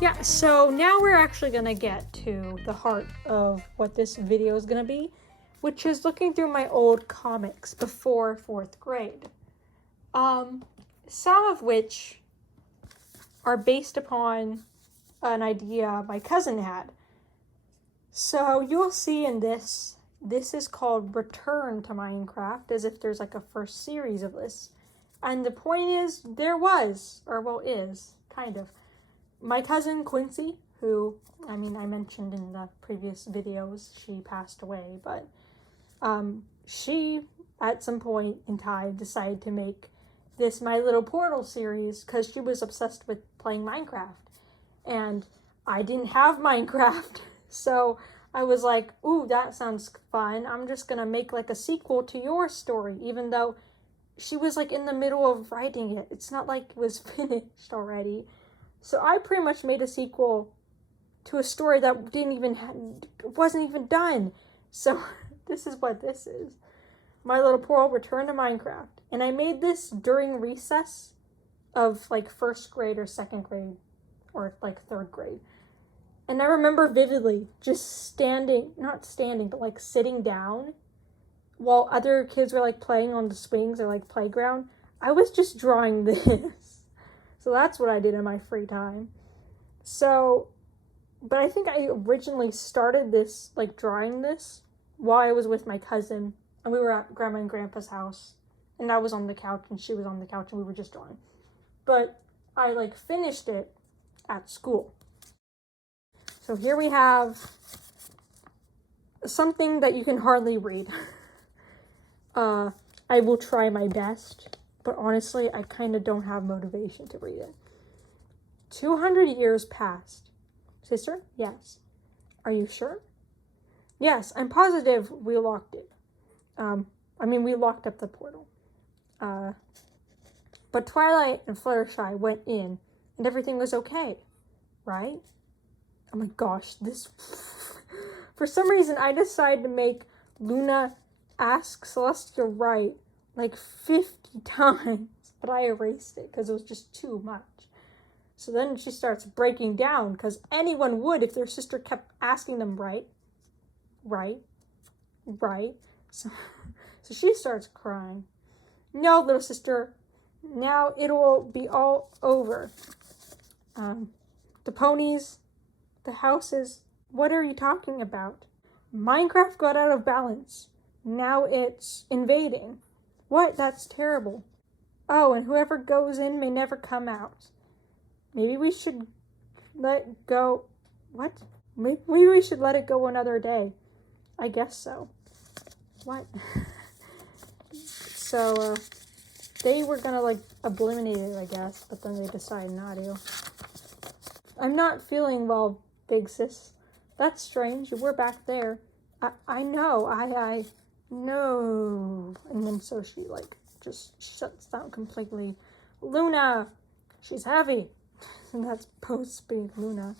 Yeah, so now we're actually going to get to the heart of what this video is going to be, which is looking through my old comics before 4th grade. Some of which are based upon an idea my cousin had. So you'll see in this is called Return to Minecraft, as if there's like a first series of this. And the point is, there was, or well is, kind of, my cousin Quincy, who, I mentioned in the previous videos, she passed away, but she, at some point in time, decided to make this My Little Portal series because she was obsessed with playing Minecraft. And I didn't have Minecraft, so I was like, ooh, that sounds fun. I'm just gonna make like a sequel to your story, even though she was like in the middle of writing it. It's not like it was finished already. So I pretty much made a sequel to a story that wasn't even done. So this is what this is. My Little Portal Return to Minecraft. And I made this during recess of like 1st grade or 2nd grade or like 3rd grade. And I remember vividly just not standing, but like sitting down while other kids were like playing on the swings or like playground. I was just drawing this. So that's what I did in my free time. So, but I think I originally started this, like drawing this, while I was with my cousin. And we were at Grandma and Grandpa's house. And I was on the couch and she was on the couch and we were just drawing. But I like finished it at school. So here we have something that you can hardly read. I will try my best. But honestly, I kind of don't have motivation to read it. 200 years passed. Sister? Yes. Are you sure? Yes, I'm positive we locked it. We locked up the portal. But Twilight and Fluttershy went in, and everything was okay, right? Oh my gosh, this... For some reason, I decided to make Luna ask Celestia right like 50 times, but I erased it because it was just too much. So then she starts breaking down because anyone would if their sister kept asking them right. So she starts crying. No, little sister, now it'll be all over. The ponies, the houses, what are you talking about? Minecraft got out of balance. Now it's invading. What? That's terrible. Oh, and whoever goes in may never come out. Maybe we should let go... What? Maybe we should let it go another day. I guess so. What? So, they were gonna, like, eliminate it, I guess, but then they decided not to. I'm not feeling well, big sis. That's strange. We're back there. I know. I no. And then so she like just shuts down completely. Luna, she's heavy. And that's post being Luna.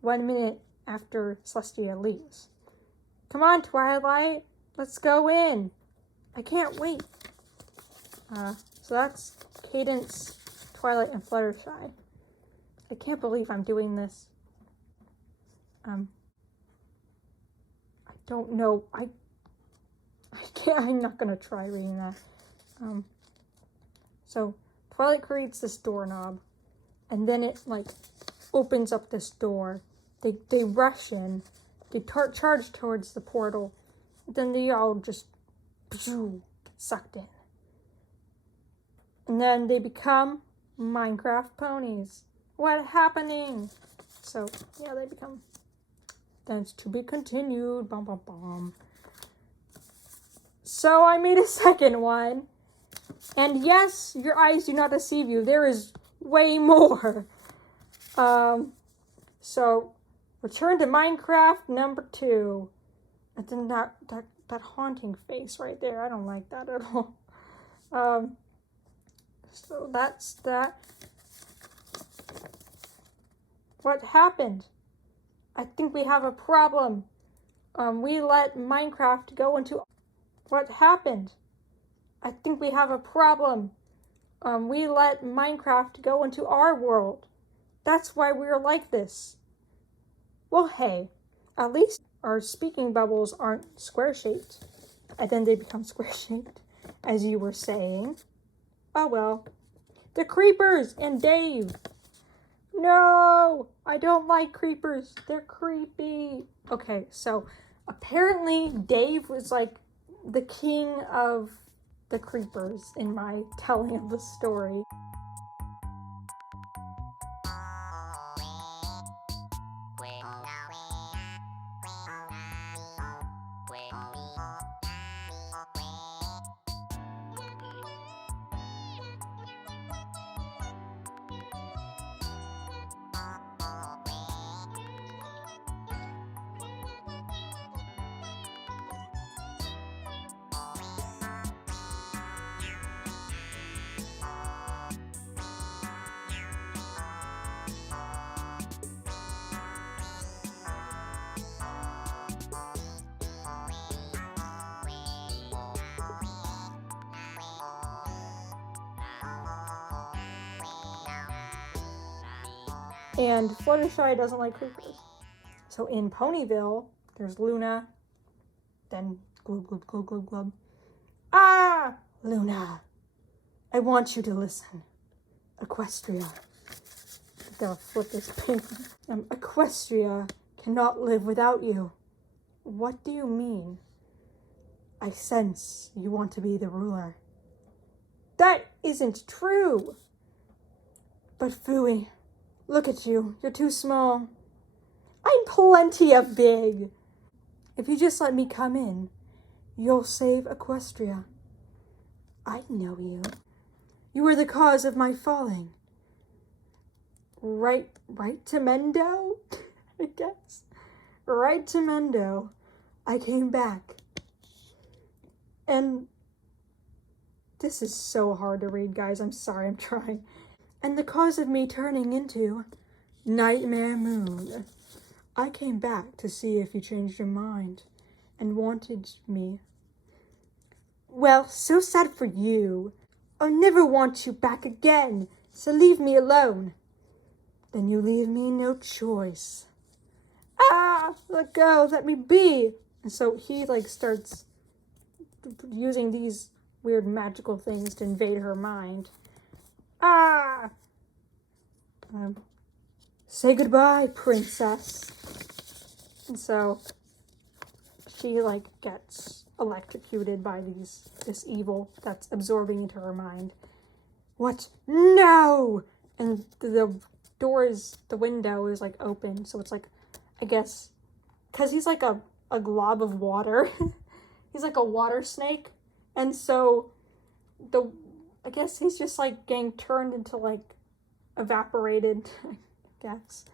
1 minute after Celestia leaves. Come on, Twilight. Let's go in. I can't wait. So that's Cadence, Twilight, and Fluttershy. I can't believe I'm doing this. I don't know. I can't. I'm not gonna try reading that. So Twilight creates this doorknob, and then it like opens up this door. They rush in. They charge towards the portal. Then they all just get sucked in, and then they become Minecraft ponies. What happening? So yeah, they become. That's to be continued. Bum, bum, bum. So I made a second one. And yes, your eyes do not deceive you. There is way more. So return to Minecraft number 2. And then that haunting face right there. I don't like that at all. So that's that. What happened? I think we have a problem. We let Minecraft go into... What happened? I think we have a problem. We let Minecraft go into our world. That's why we're like this. Well, hey, at least our speaking bubbles aren't square-shaped. And then they become square-shaped, as you were saying. Oh well. The creepers and Dave. No, I don't like creepers. They're creepy. Okay, so apparently Dave was like the king of the creepers in my telling of the story. And Fluttershy doesn't like creepers. So in Ponyville, there's Luna, then glub, glub, glub, glub, glub. Ah! Luna, I want you to listen. Equestria. They'll flip this paper. Equestria cannot live without you. What do you mean? I sense you want to be the ruler. That isn't true. But Phooey, look at you. You're too small. I'm plenty of big. If you just let me come in, you'll save Equestria. I know you. You were the cause of my falling. Right to Mendo? I guess. Right to Mendo. I came back. And this is so hard to read, guys. I'm sorry, I'm trying. And the cause of me turning into Nightmare Moon. I came back to see if you changed your mind and wanted me. Well, so sad for you. I'll never want you back again, so leave me alone. Then you leave me no choice. Ah, let go, let me be. And so he starts using these weird magical things to invade her mind. Ah! Say goodbye, princess. And so she gets electrocuted by this evil that's absorbing into her mind. What? No! And the window is open, so it's I guess, because he's a glob of water. He's like a water snake, and so I guess he's just getting turned into evaporated, I guess.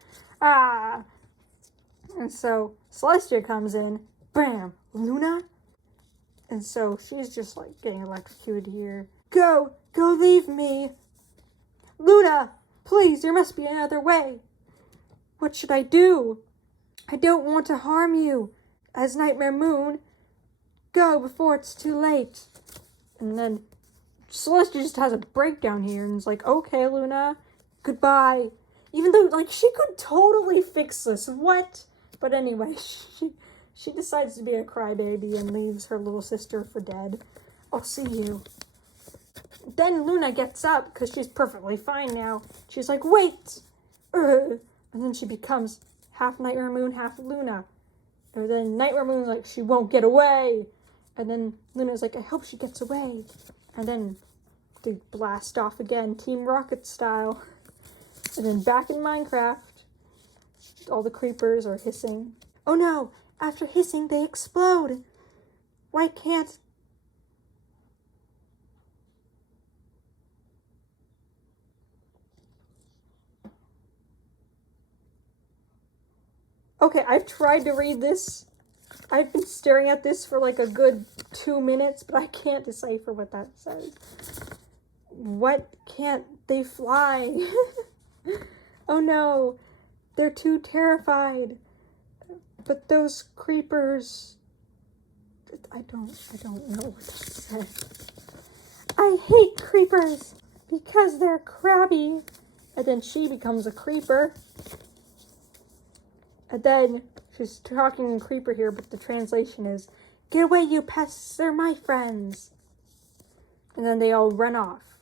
Ah! And so Celestia comes in, bam, Luna? And so she's just getting electrocuted here. Go, leave me. Luna, please, there must be another way. What should I do? I don't want to harm you. As Nightmare Moon, go before it's too late. And then Celestia just has a breakdown here and is okay, Luna, goodbye. Even though, she could totally fix this. What? But anyway, she decides to be a crybaby and leaves her little sister for dead. I'll see you. Then Luna gets up because she's perfectly fine now. She's wait! And then she becomes half Nightmare Moon, half Luna. And then Nightmare Moon's she won't get away. And then Luna's I hope she gets away. And then they blast off again, Team Rocket style. And then back in Minecraft, all the creepers are hissing. Oh no! After hissing, they explode! Why can't... Okay, I've tried to read this. I've been staring at this for a good 2 minutes, but I can't decipher what that says. What can't they fly? Oh no, they're too terrified. But those creepers, I don't know what that says. I hate creepers because they're crabby And then she becomes a creeper. And then she's talking in creeper here, but the translation is, "Get away, you pests, they're my friends." And then they all run off.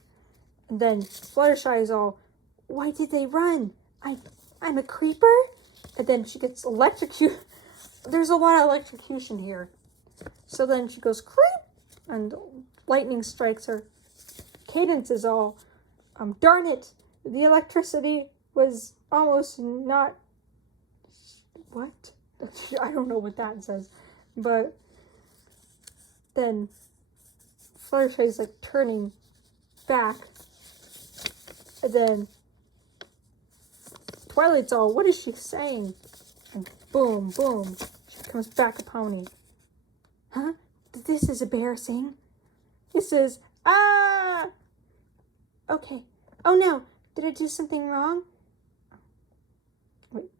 And then Fluttershy is all, "Why did they run? I'm a creeper?" And then she gets electrocuted. There's a lot of electrocution here. So then she goes, "Creep!" And lightning strikes her. Cadence is all, "Darn it, the electricity was almost not..." What? I don't know what that says. But then Fluttershy's like turning back. And then Twilight's all, "What is she saying?" And boom, boom, she comes back a pony. "Huh? This is embarrassing. This is, ah! Okay. Oh no, did I do something wrong?" Wait.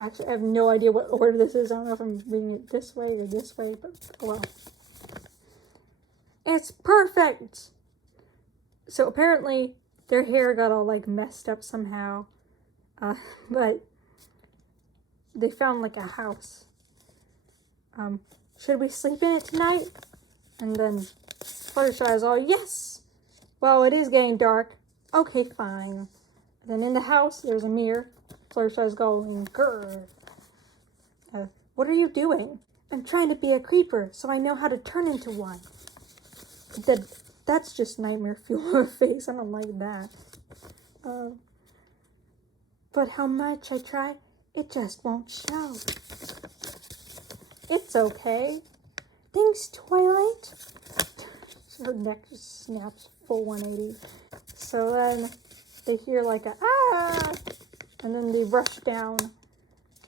Actually, I have no idea what order this is. I don't know if I'm reading it this way or this way, but oh well. It's perfect! So apparently their hair got all like messed up somehow. But they found like a house. "Should we sleep in it tonight?" And then Fluttershy is all, "Yes! Well, it is getting dark. Okay, fine." And then in the house, there's a mirror. Fluttershy's going, "Grr. What are you doing?" "I'm trying to be a creeper, so I know how to turn into one." That's just nightmare fuel on her face. I don't like that. But how much I try, it just won't show. It's okay. Thanks, Twilight. Her neck just snaps full 180. So then they hear like a ah, and then they rush down.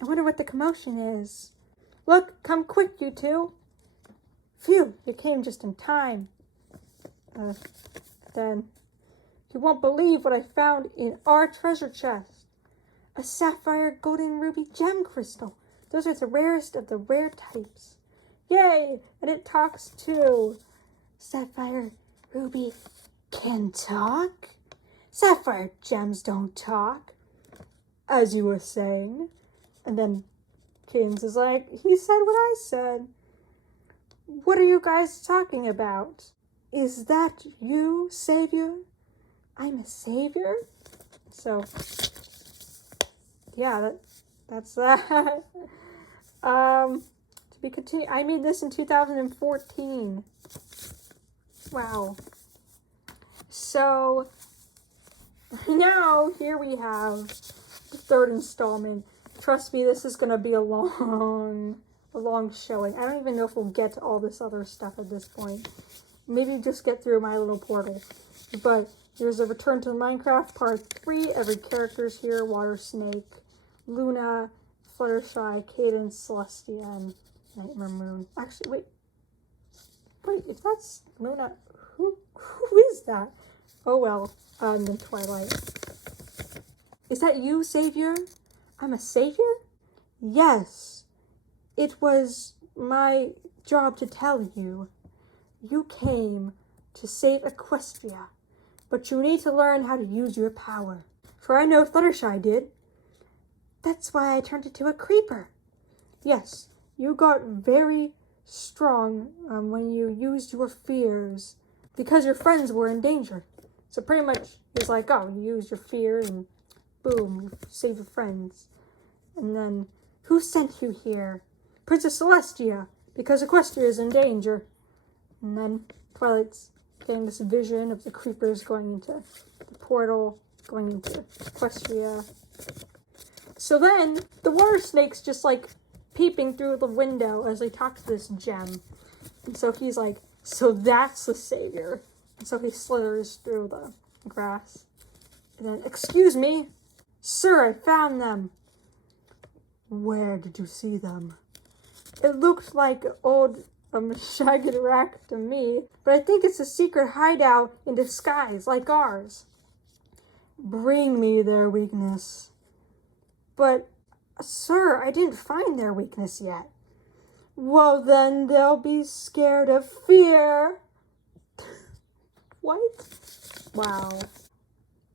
I wonder what the commotion is. "Look, come quick, you two." "Phew, you came just in time." Then, "You won't believe what I found in our treasure chest. A sapphire, golden, ruby, gem crystal. Those are the rarest of the rare types." "Yay! And it talks too." "Sapphire, ruby, can talk? Sapphire gems don't talk." "As you were saying." And then Cadence is like, "He said what I said." "What are you guys talking about?" "Is that you, Savior?" "I'm a savior?" So, yeah, that's that. To be continued. I made this in 2014. Wow. So, now here we have the third installment. Trust me, this is going to be a long showing. I don't even know if we'll get to all this other stuff at this point. Maybe just get through my little portal. But here's a Return to Minecraft Part 3. Every character's here. Water Snake, Luna, Fluttershy, Cadence, Celestia, and Nightmare Moon. Actually, wait, if that's Luna, who is that? Oh well, and then Twilight. "Is that you, Savior?" "I'm a savior?" "Yes. It was my job to tell you. You came to save Equestria, but you need to learn how to use your power. For I know Fluttershy did. That's why I turned into a creeper. Yes, you got very strong when you used your fears, because your friends were in danger." So pretty much he's like, oh, you use your fears and boom, you save your friends. And then, "Who sent you here?" "Princess Celestia, because Equestria is in danger." And then Twilight's getting this vision of the creepers going into the portal, going into Equestria. So then the water snake's just like peeping through the window as they talk to this gem. And so he's like, "So that's the savior." And so he slithers through the grass. And then, "Excuse me, sir, I found them." "Where did you see them?" "It looked like old Shaggy Rack to me, but I think it's a secret hideout in disguise like ours." "Bring me their weakness." "But, sir, I didn't find their weakness yet." "Well, then they'll be scared of fear." What? Wow.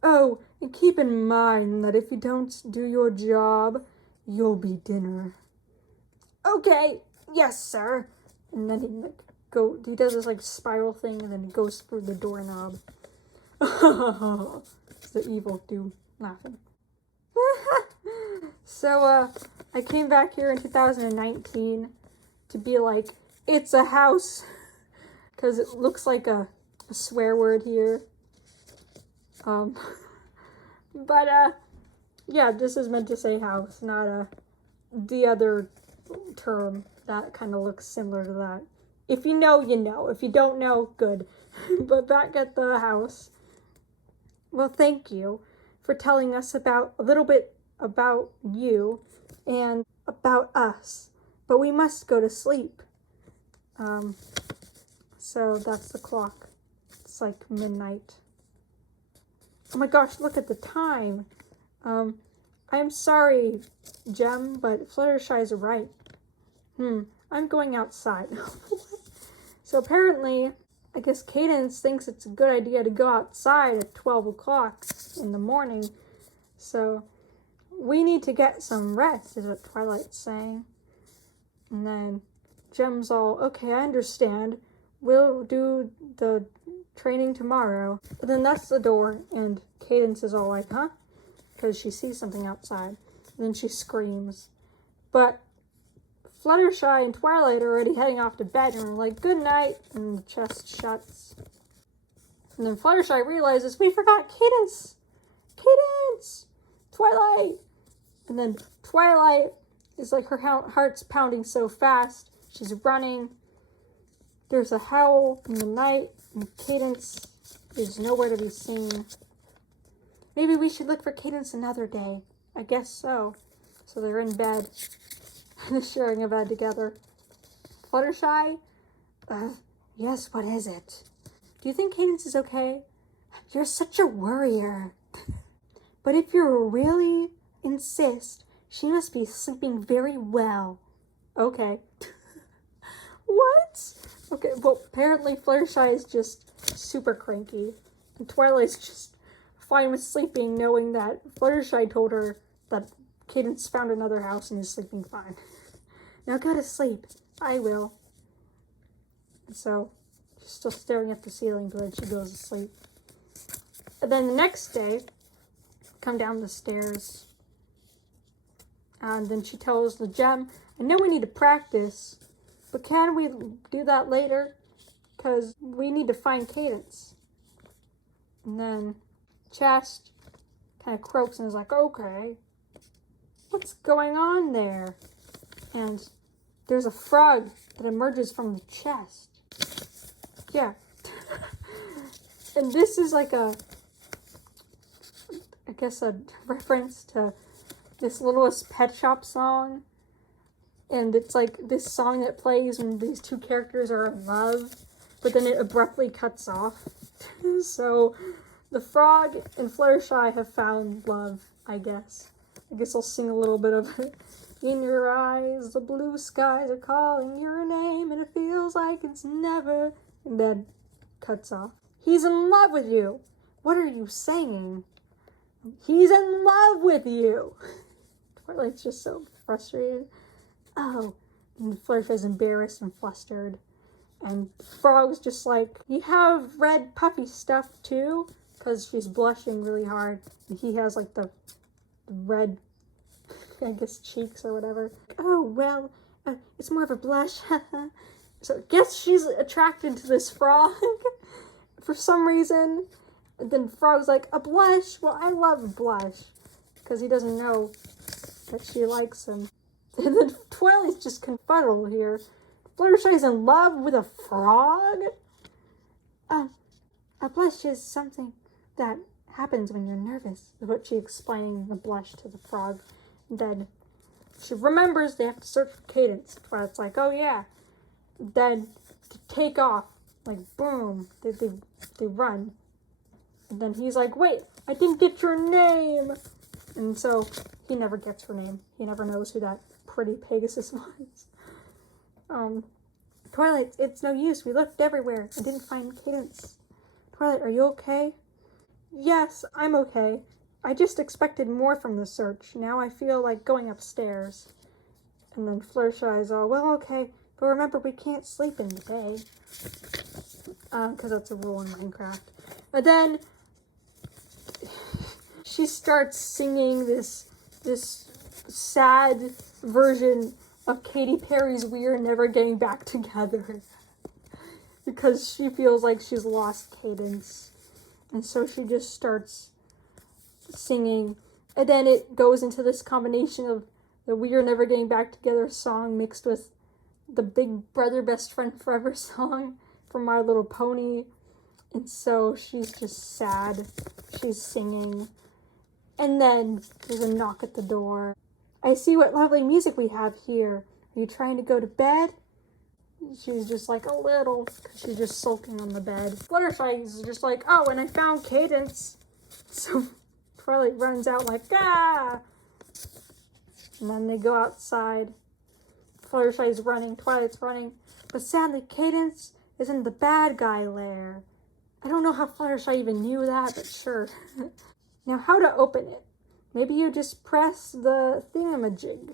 Oh, and keep in mind that if you don't do your job, you'll be dinner. Okay, yes, sir. And then he does this like spiral thing, and then he goes through the doorknob. It's the evil dude laughing. So, I came back here in 2019 to be like, it's a house, because it looks like a swear word here. But, yeah, this is meant to say house, not, the other term that kind of looks similar to that. If you know, you know. If you don't know, good. But back at the house. Well, thank you for telling us a little bit about you and about us. But we must go to sleep. So that's the clock. It's like midnight. Oh my gosh, look at the time. I'm sorry, Jem, but Fluttershy's right. I'm going outside. So apparently, I guess Cadence thinks it's a good idea to go outside at 12 o'clock in the morning. So we need to get some rest, is what Twilight's saying. And then Jem's all, okay, I understand. We'll do the training tomorrow. But then that's the door, and Cadence is all like, huh? Because she sees something outside. And then she screams. But Fluttershy and Twilight are already heading off to bed, and are like, good night, and the chest shuts. And then Fluttershy realizes, we forgot Cadence! Cadence! Twilight! And then Twilight is like, her heart's pounding so fast, she's running. There's a howl in the night, and Cadence is nowhere to be seen. Maybe we should look for Cadence another day. I guess so. So they're in bed. They're sharing a bed together. Fluttershy? Yes, what is it? Do you think Cadence is okay? You're such a worrier. But if you really insist, she must be sleeping very well. Okay. What? Okay, well, apparently Fluttershy is just super cranky. And Twilight's just fine with sleeping, knowing that Fluttershy told her that Cadence found another house and is sleeping fine. Now go to sleep. I will. So, she's still staring at the ceiling, but then she goes to sleep. And then the next day, come down the stairs. And then she tells the Gem, I know we need to practice, but can we do that later? Because we need to find Cadence. And then Chest kind of croaks and is like, okay, what's going on there? And there's a frog that emerges from the chest. Yeah. And this is like I guess a reference to this Littlest Pet Shop song. And it's like this song that plays when these two characters are in love, but then it abruptly cuts off. So the frog and Fluttershy have found love, I guess. I guess I'll sing a little bit of it. In your eyes, the blue skies are calling your name, and it feels like it's never... And then cuts off. He's in love with you. What are you saying? He's in love with you. Twilight's just so frustrated. Oh. And Fluttershy's embarrassed and flustered. And Frog's just like, you have red puffy stuff too? Because she's blushing really hard. And he has like the red, I guess, cheeks or whatever. Oh, well, it's more of a blush. So I guess she's attracted to this frog for some reason. And then Frog's like, a blush? Well, I love a blush. Because he doesn't know that she likes him. And then Twilight's just confuddled here. Fluttershy's in love with a frog? A blush is something that happens when you're nervous, is what she explained the blush to the frog. And then she remembers they have to search for Cadence. Twilight's like, oh yeah. Then to take off, like boom, they run. And then he's like, wait, I didn't get your name. And so he never gets her name. He never knows who that pretty Pegasus was. Twilight, it's no use. We looked everywhere and didn't find Cadence. Twilight, are you okay? Yes, I'm okay. I just expected more from the search. Now I feel like going upstairs. And then Fluttershy's all, well, okay, but remember, we can't sleep in the day. Because that's a rule in Minecraft. But then she starts singing this sad version of Katy Perry's We're Never Getting Back Together. Because she feels like she's lost cadence. And so she just starts singing. And then it goes into this combination of the We Are Never Getting Back Together song mixed with the Big Brother Best Friend Forever song from My Little Pony. And so she's just sad. She's singing. And then there's a knock at the door. I see what lovely music we have here. Are you trying to go to bed? She was just like, a little, because she's just sulking on the bed. Fluttershy is just like, oh, and I found Cadence. So Twilight runs out like, ah! And then they go outside. Fluttershy's running, Twilight's running. But sadly, Cadence is in the bad guy lair. I don't know how Fluttershy even knew that, but sure. Now, how to open it? Maybe you just press the thingamajig.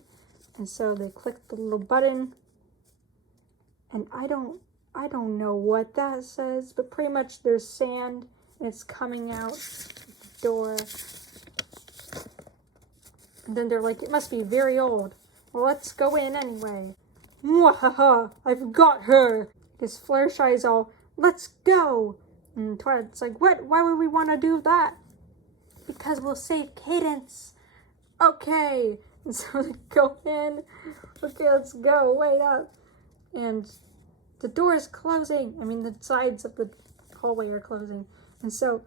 And so they click the little button. And I don't know what that says, but pretty much there's sand and it's coming out the door. And then they're like, it must be very old. Well, let's go in anyway. Mwahaha, I've got her. Because Fluttershy's all, let's go. And Twilight's like, what? Why would we want to do that? Because we'll save Cadence. Okay. And so they go in. Okay, let's go. Wait up. And the door is closing. I mean, the sides of the hallway are closing. And so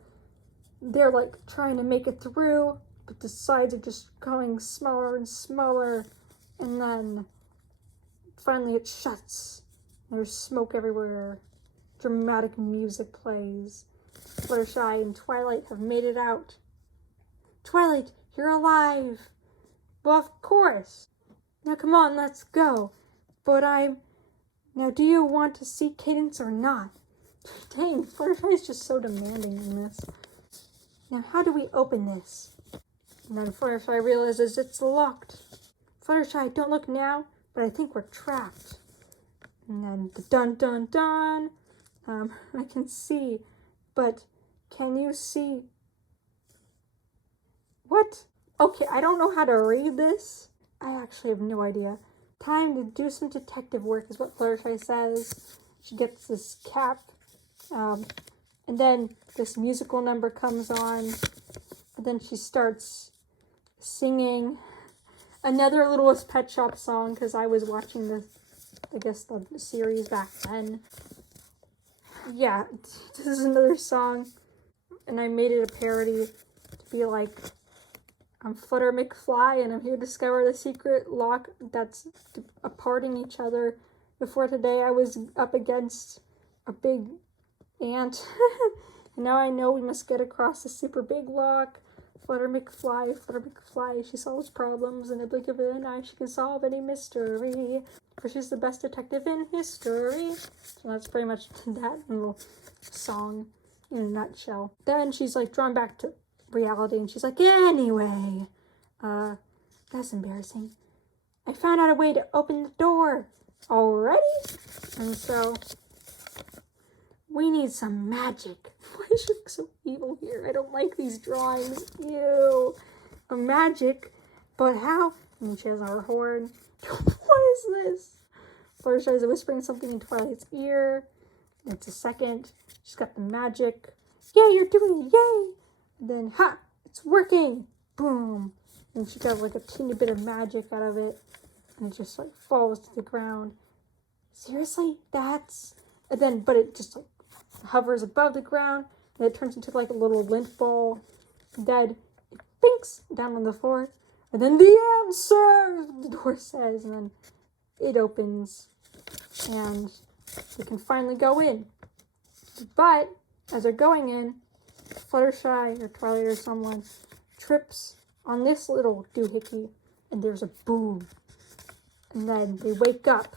they're like trying to make it through, but the sides are just going smaller and smaller. And then finally it shuts. There's smoke everywhere. Dramatic music plays. Fluttershy and Twilight have made it out. Twilight, you're alive. Well, of course. Now come on, let's go. But now do you want to see Cadence or not? Dang, Fluttershy's just so demanding in this. Now how do we open this? And then Fluttershy realizes it's locked. Fluttershy, don't look now, but I think we're trapped. And then the dun dun dun. I can see, but can you see? What? Okay, I don't know how to read this. I actually have no idea. Time to do some detective work is what Fluttershy says. She gets this cap. And then this musical number comes on. And then she starts singing another Littlest Pet Shop song because I was watching the series back then. Yeah, this is another song. And I made it a parody to be like, I'm Flutter McFly, and I'm here to discover the secret lock that's aparting each other. Before today, I was up against a big ant. And now I know we must get across the super big lock. Flutter McFly, she solves problems in a blink of an eye. She can solve any mystery. For she's the best detective in history. So that's pretty much that little song in a nutshell. Then she's like drawn back to reality and she's like, anyway, that's embarrassing. I found out a way to open the door already. And so we need some magic. Why is she look so evil here? I don't like these drawings. Ew. A magic. But how? And she has her horn. What is this? Fluttershy is whispering something in Twilight's ear. It's a second. She's got the magic. Yeah, you're doing it. Yay. And then, ha! It's working. Boom. And she got like a teeny bit of magic out of it. And it just like falls to the ground. Seriously? That's... And then, but it just like hovers above the ground. And it turns into like a little lint ball. And then it binks down on the floor. And then the answer, the door says. And then it opens. And they can finally go in. But as they're going in, Fluttershy or Twilight or someone trips on this little doohickey. And there's a boom. And then they wake up.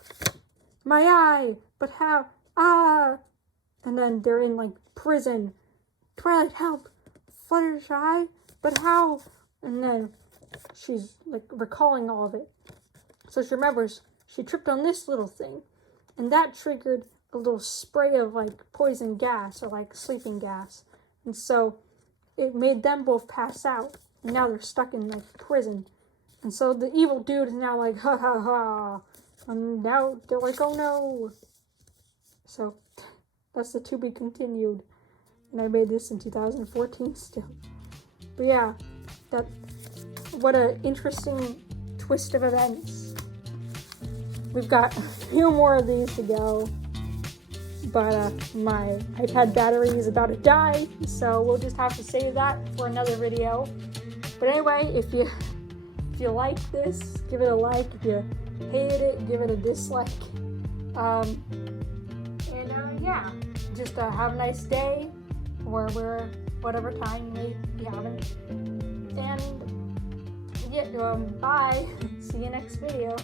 My eye! But how? Ah! And then they're in like prison. Twilight, help! Fluttershy, but how? And then she's like recalling all of it. So she remembers she tripped on this little thing, and that triggered a little spray of like poison gas or like sleeping gas. And so it made them both pass out, and now they're stuck in like prison. And so the evil dude is now like, ha ha ha. And now they're like, oh no. So that's the to be continued. And I made this in 2014 still. But yeah, what an interesting twist of events. We've got a few more of these to go. But my iPad battery is about to die, so we'll just have to save that for another video. But anyway, if you like this, give it a like. If you hated it, give it a dislike. Yeah, just have a nice day, or whatever time you may be having. And yeah, bye. See you next video.